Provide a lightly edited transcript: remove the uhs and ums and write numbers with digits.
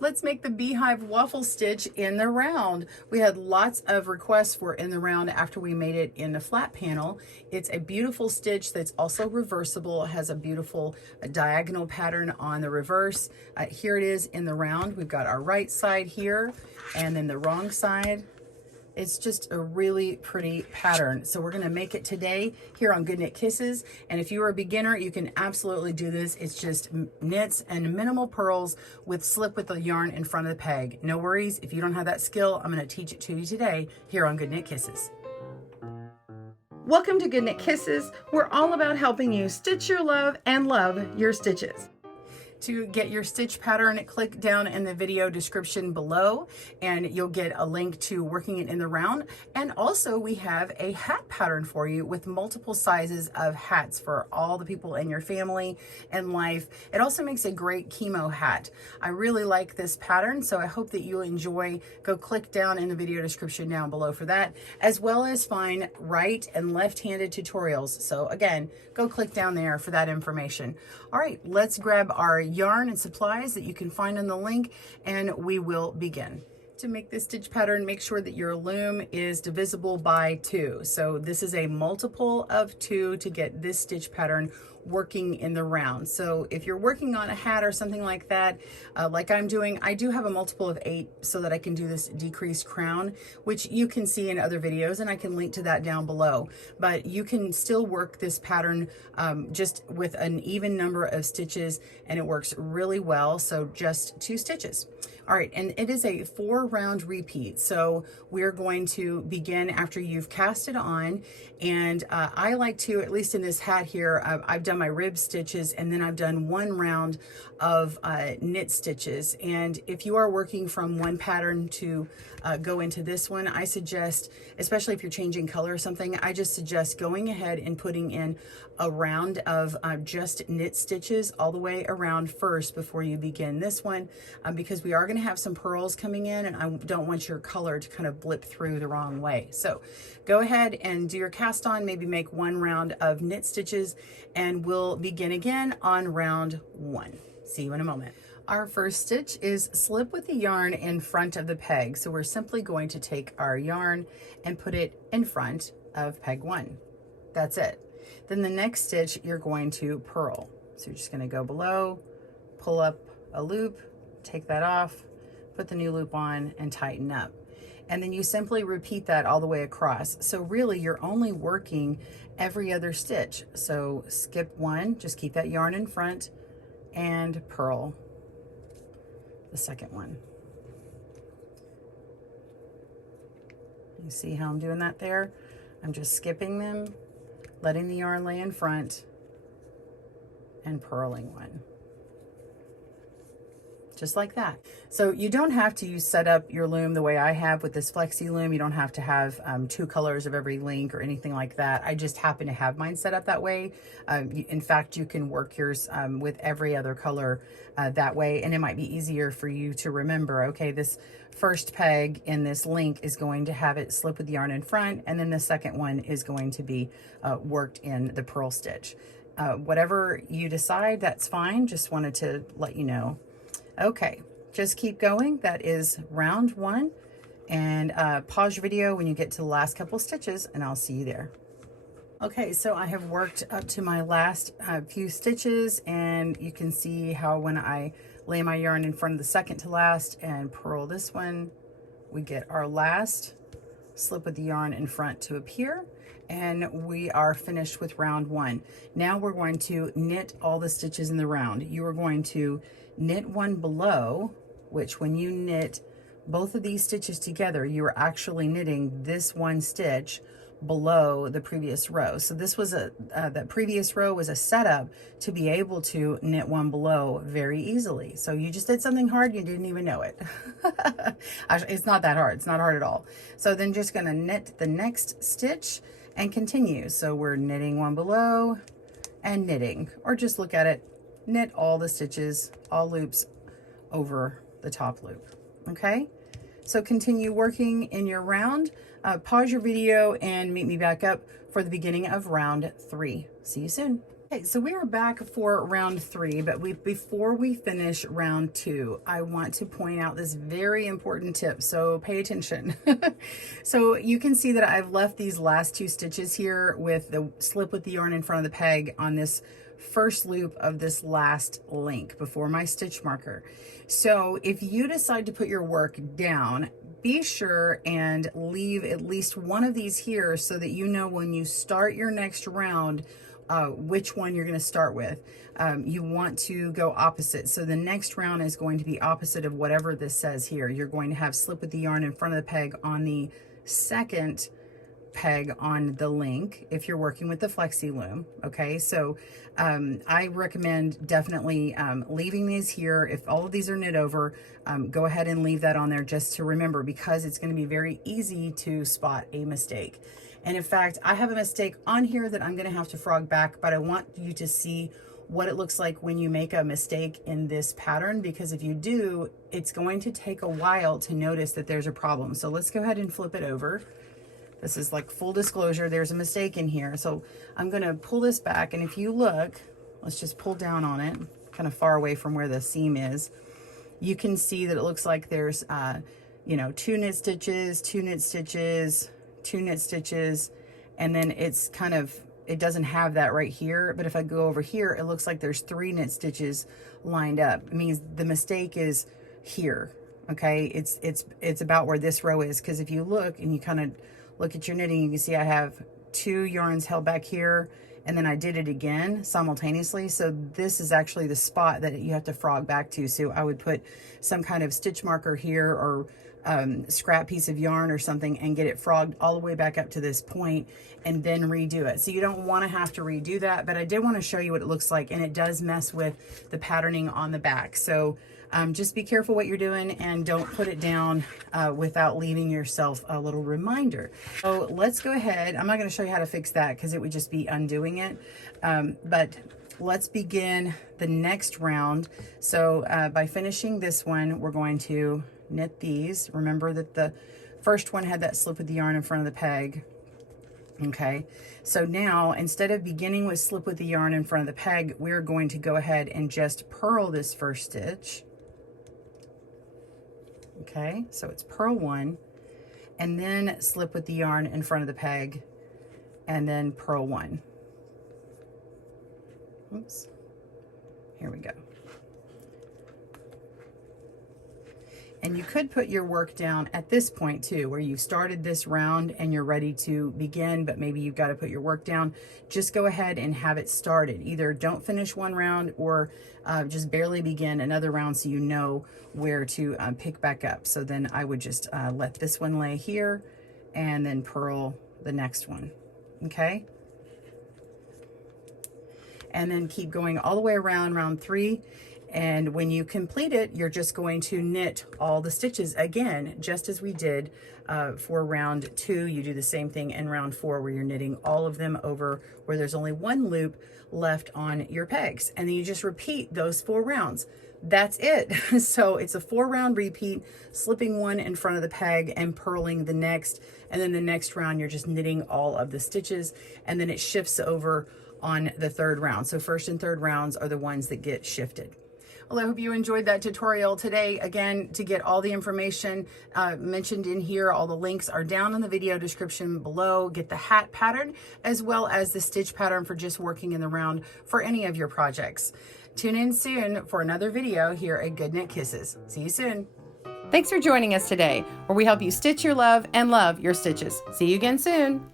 Let's make the Beehive Waffle stitch in the round. We had lots of requests for in the round after we made it in the flat panel. It's a beautiful stitch that's also reversible. It has a beautiful diagonal pattern on the reverse. Here it is in the round. We've got our right side here and then the wrong side. It's just a really pretty pattern. So we're gonna make it today here on GoodKnit Kisses. And if you are a beginner, you can absolutely do this. It's just knits and minimal purls with slip with the yarn in front of the peg. No worries, if you don't have that skill, I'm gonna teach it to you today here on GoodKnit Kisses. Welcome to GoodKnit Kisses. We're all about helping you stitch your love and love your stitches. To get your stitch pattern, click down in the video description below and you'll get a link to working it in the round. And also we have a hat pattern for you with multiple sizes of hats for all the people in your family and life. It also makes a great chemo hat. I really like this pattern, so I hope that you'll enjoy. Go click down in the video description down below for that, as well as find right and left-handed tutorials. So again, go click down there for that information. All right, let's grab our yarn and supplies that you can find on the link and we will begin. To make this stitch pattern, make sure that your loom is divisible by 2. So this is a multiple of 2 to get this stitch pattern working in the round. So if you're working on a hat or something like that, like I'm doing, I do have a multiple of 8 so that I can do this decreased crown, which you can see in other videos, and I can link to that down below. But you can still work this pattern just with an even number of stitches, and it works really well. So just 2 stitches. All right, and it is a 4-round repeat. So we're going to begin after you've cast it on. And I like to, at least in this hat here, I've done my rib stitches and then I've done 1 round of knit stitches. And if you are working from one pattern to go into this one, I suggest, especially if you're changing color or something, I just suggest going ahead and putting in a round of just knit stitches all the way around first before you begin this one, because we are going to have some purls coming in and I don't want your color to kind of blip through the wrong way. So go ahead and do your cast on, maybe make 1 round of knit stitches, and we'll begin again on round 1. See you in a moment. Our first stitch is slip with the yarn in front of the peg. So we're simply going to take our yarn and put it in front of peg 1. That's it. Then the next stitch, you're going to purl. So you're just going to go below, pull up a loop, take that off, put the new loop on, and tighten up. And then you simply repeat that all the way across. So really you're only working every other stitch. So skip 1, just keep that yarn in front and purl the second one. You see how I'm doing that there? I'm just skipping them, letting the yarn lay in front and purling 1. Just like that. So you don't have to set up your loom the way I have with this Flexee loom. You don't have to have 2 colors of every link or anything like that. I just happen to have mine set up that way. In fact, you can work yours with every other color that way, and it might be easier for you to remember, okay, this first peg in this link is going to have it slip with the yarn in front, and then the second one is going to be worked in the purl stitch. Whatever you decide, that's fine. Just wanted to let you know. Okay, just keep going. That is round 1, and pause your video when you get to the last couple stitches and I'll see you there. Okay, so I have worked up to my last few stitches, and you can see how when I lay my yarn in front of the second to last and purl this one, we get our last slip with the yarn in front to appear, and we are finished with round 1. Now we're going to knit all the stitches in the round. You are going to knit 1 below, which when you knit both of these stitches together, you are actually knitting this 1 stitch below the previous row. So this was the previous row was a setup to be able to knit 1 below very easily. So you just did something hard, you didn't even know it. It's not that hard. It's not hard at all. So then just going to knit the next stitch and continue. So we're knitting 1 below and knitting, or just look at it, knit all the stitches, all loops over the top loop. Okay, so continue working in your round. Pause your video and meet me back up for the beginning of round 3. See you soon. Okay, so we are back for round 3, but before we finish round 2, I want to point out this very important tip, so pay attention. So you can see that I've left these last 2 stitches here with the slip with the yarn in front of the peg on this first loop of this last link before my stitch marker. So if you decide to put your work down, be sure and leave at least one of these here so that you know when you start your next round which one you're going to start with. You want to go opposite. So the next round is going to be opposite of whatever this says here. You're going to have slip with the yarn in front of the peg on the second peg on the link if you're working with the Flexee loom. Okay, so I recommend definitely leaving these here. If all of these are knit over, go ahead and leave that on there just to remember, because it's going to be very easy to spot a mistake. And in fact, I have a mistake on here that I'm going to have to frog back, but I want you to see what it looks like when you make a mistake in this pattern, because if you do, it's going to take a while to notice that there's a problem. So let's go ahead and flip it over. This is like full disclosure, there's a mistake in here. So I'm going to pull this back, and if you look, let's just pull down on it, kind of far away from where the seam is. You can see that it looks like there's, you know, 2 knit stitches, 2 knit stitches, 2 knit stitches, and then it's kind of, it doesn't have that right here, but if I go over here, it looks like there's 3 knit stitches lined up. It means the mistake is here. Okay, it's about where this row is, because if you look and you kind of look at your knitting, you can see I have 2 yarns held back here, and then I did it again simultaneously. So this is actually the spot that you have to frog back to. So I would put some kind of stitch marker here, or scrap piece of yarn or something, and get it frogged all the way back up to this point, and then redo it. So you don't want to have to redo that, but I did want to show you what it looks like, and it does mess with the patterning on the back. So just be careful what you're doing, and don't put it down without leaving yourself a little reminder. So let's go ahead. I'm not going to show you how to fix that because it would just be undoing it. But let's begin the next round. So by finishing this one, we're going to knit these. Remember that the first one had that slip with the yarn in front of the peg. Okay, so now instead of beginning with slip with the yarn in front of the peg, we're going to go ahead and just purl this first stitch. Okay, so it's purl 1, and then slip with the yarn in front of the peg, and then purl 1. Oops, here we go. And you could put your work down at this point too, where you've started this round and you're ready to begin, but maybe you've got to put your work down. Just go ahead and have it started. Either don't finish one round, or just barely begin another round so you know where to pick back up. So then I would just let this one lay here and then purl the next one, okay? And then keep going all the way around round 3. And when you complete it, you're just going to knit all the stitches again, just as we did for round 2. You do the same thing in round 4, where you're knitting all of them over where there's only 1 loop left on your pegs. And then you just repeat those 4 rounds. That's it. So it's a 4-round repeat, slipping 1 in front of the peg and purling the next. And then the next round, you're just knitting all of the stitches, and then it shifts over on the 3rd round. So 1st and 3rd rounds are the ones that get shifted. Well, I hope you enjoyed that tutorial today. Again, to get all the information mentioned in here, all the links are down in the video description below. Get the hat pattern as well as the stitch pattern for just working in the round for any of your projects. Tune in soon for another video here at GoodKnit Kisses. See you soon. Thanks for joining us today, where we help you stitch your love and love your stitches. See you again soon.